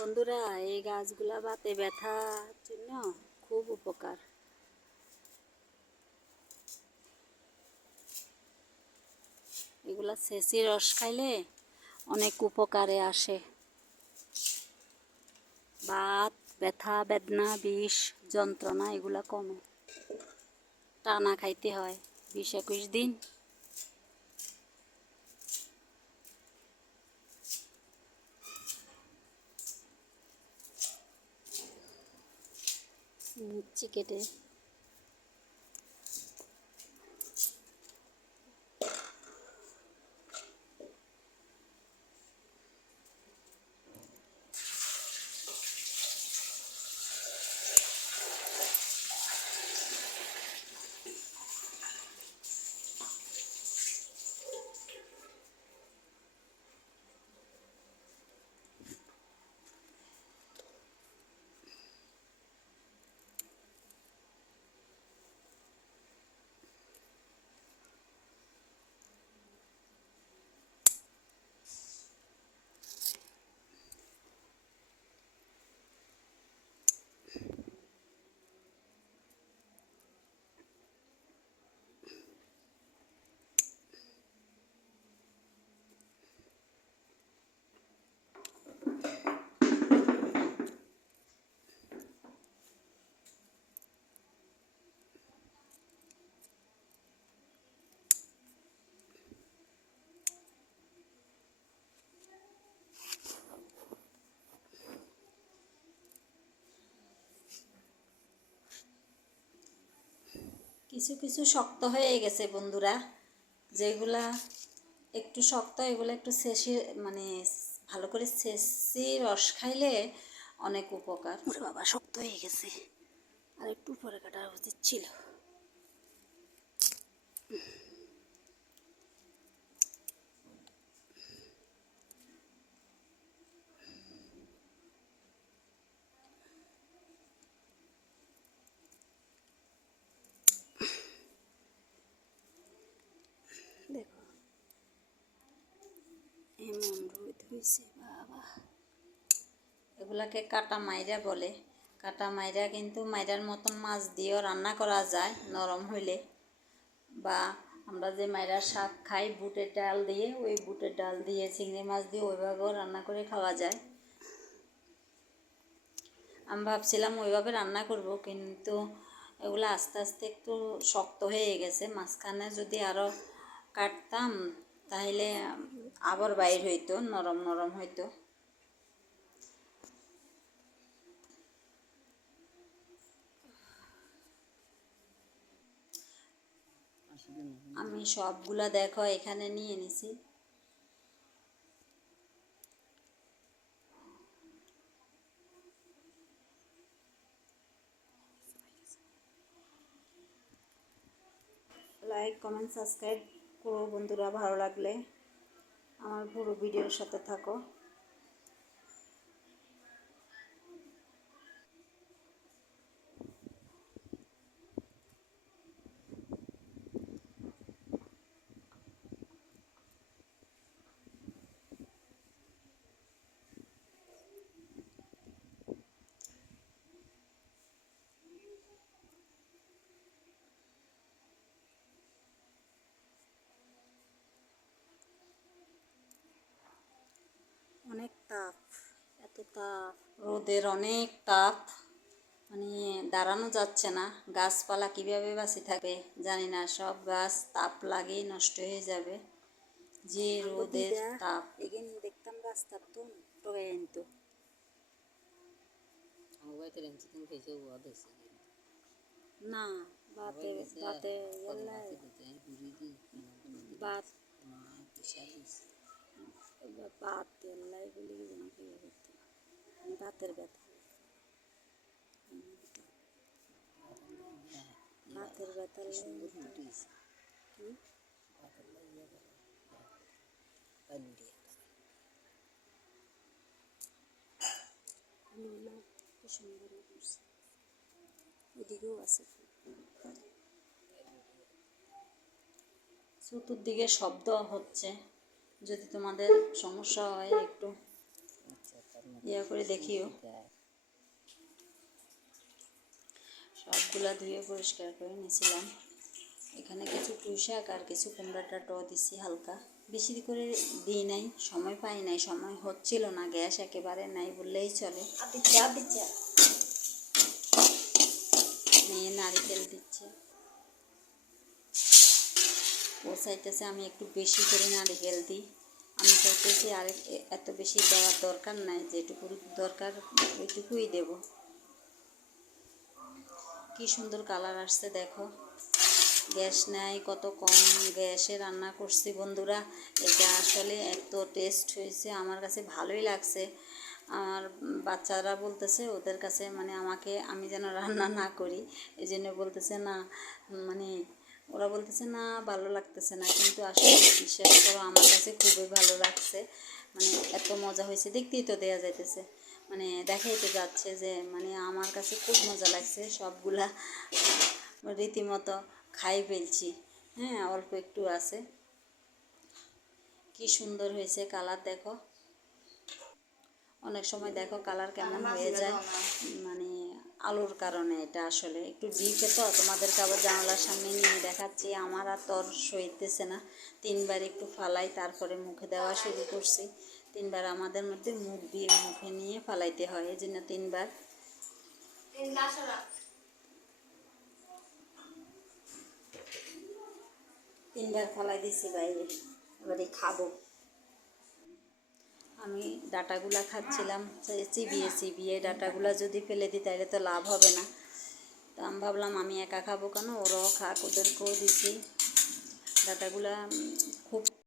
বন্ধুরা, এই গাছগুলা বাতে ব্যথার জন্য খুব উপকার। এগুলা ছেঁচি রস খাইলে অনেক উপকারে আসে। বাত ব্যথা বেদনা বিষ যন্ত্রণা এগুলা কমে। টানা খাইতে হয় 20-21 দিন। নিচ্ছি কেটে। কিছু কিছু শক্ত হয়ে গেছে বন্ধুরা, যেগুলা একটু শক্ত এগুলো একটু ছেঁচি ভালো করে ছেঁচি রস খাইলে অনেক উপকার। ওরে বাবা, শক্ত হয়ে গেছে, আর একটু উপরে কাটা উচিত ছিল। দেখো এমন রোদ হয়েছে বাবা। এগুলাকে কাটা মাইরা বলে। কাটা মাইরা কিন্তু মাইরার মতন মাছ দিয়েও রান্না করা যায় নরম হইলে। বা আমরা যে মাইরার শাক খাই বুটের ডাল দিয়ে, ওই বুটের ডাল দিয়ে চিংড়ি মাছ দিয়ে ওইভাবেও রান্না করে খাওয়া যায়। আমি ভাবছিলাম ওইভাবে রান্না করব, কিন্তু এগুলো আস্তে আস্তে একটু শক্ত হয়ে গেছে। মাঝখানে যদি আরও কাটতাম তাহলে আবার বাইর হইতো, নরম নরম হইতো। আমি সবগুলা দেখো এখানে নিয়ে নিছি। লাইক কমেন্ট সাবস্ক্রাইব করো বন্ধুরা, ভালো লাগলে আমার পুরো ভিডিওর সাথে থাকো। অনেক তাপ, এত তাপ, রোদের অনেক তাপ, দাঁড়ানো যাচ্ছে না। গাছপালা কীভাবে বাঁচে থাকবে জানি না, সব গাছ তাপ লাগেই নষ্ট হয়ে যাবে। যে রোদের তাপ। এখানে দেখতাম রাস্তার তো টোকাই আনতো। না বাতে বাতে বাত বাত এলাই বলে কি যেন কি করতো, বাতের ব্যথা। বাতের ব্যথা কি সুন্দর করছে। এদিকেও আছে, চতুর্দিকে শব্দ হচ্ছে। যদি তোমাদের সমস্যা হয় একটু ইয়া করে দেখিও। সবগুলা ধুয়ে পরিষ্কার করে নিয়েছিলাম। এখানে কিছু পুঁই শাক আর কিছু কুমড়াটা দিছি হালকা, বেশি করে দিই নাই, সময় পাই নাই, সময় হচ্ছিল না, গ্যাস একেবারে নাই বললেই চলে। মেয়ে নারিকেল দিচ্ছে, ও চাইতেছে আমি একটু বেশি করে নারিকেল দিই, আমি চাইতেছি আর এত বেশি দেওয়ার দরকার নাই, যেটুকু দরকার ওইটুকুই দেব। কি সুন্দর কালার আসছে দেখো, গ্যাস নাই, কত কম গ্যাসে রান্না করছি বন্ধুরা। এটা আসলে এত টেস্ট হয়েছে, আমার কাছে ভালোই লাগছে। আমার বাচ্চারা বলতেছে ওদের কাছে মানে আমাকে আমি যেন রান্না না করি, এই জন্য বলতেছে না, মানে ওরা বলতেছে না ভালো লাগতেছে না, কিন্তু আসলে বিশ্বাস করো আমার কাছে খুবই ভালো লাগছে। মানে এত মজা হয়েছে, দেখতেই তো দেয়া যাইতেছে, মানে দেখাইতে যাচ্ছে যে মানে আমার কাছে খুব মজা লাগছে। সবগুলা রীতিমতো খাই ফেলছি। হ্যাঁ, অল্প একটু আছে। কি সুন্দর হয়েছে কালার দেখো। অনেক সময় দেখো কালার কেমন হয়ে যায়, মানে আলুর কারণে। এটা আসলে একটু ডিপে তো, তোমাদেরকে আবার জানালার সামনে নিয়ে দেখাচ্ছি, আমার আর তর সইতেছে না। 3বার একটু ফালাই তারপরে মুখে দেওয়া শুরু করছি। 3বার আমাদের মধ্যে মুখ দিয়ে মুখে নিয়ে ফালাইতে হয়, এই জন্য 3বার। 3বার ফালাই দিছি বাইরে, এবারে খাবো। আমি ডাটাগুলা খাচ্ছিলাম, চিবিয়ে চিবিয়ে। ডাটাগুলা যদি ফেলে দিই তাহলে তো লাভ হবে না, তো আমি ভাবলাম আমি একা খাবো কেন, ওরাও খাক, ওদেরকেও দিছি। ডাটাগুলা খুব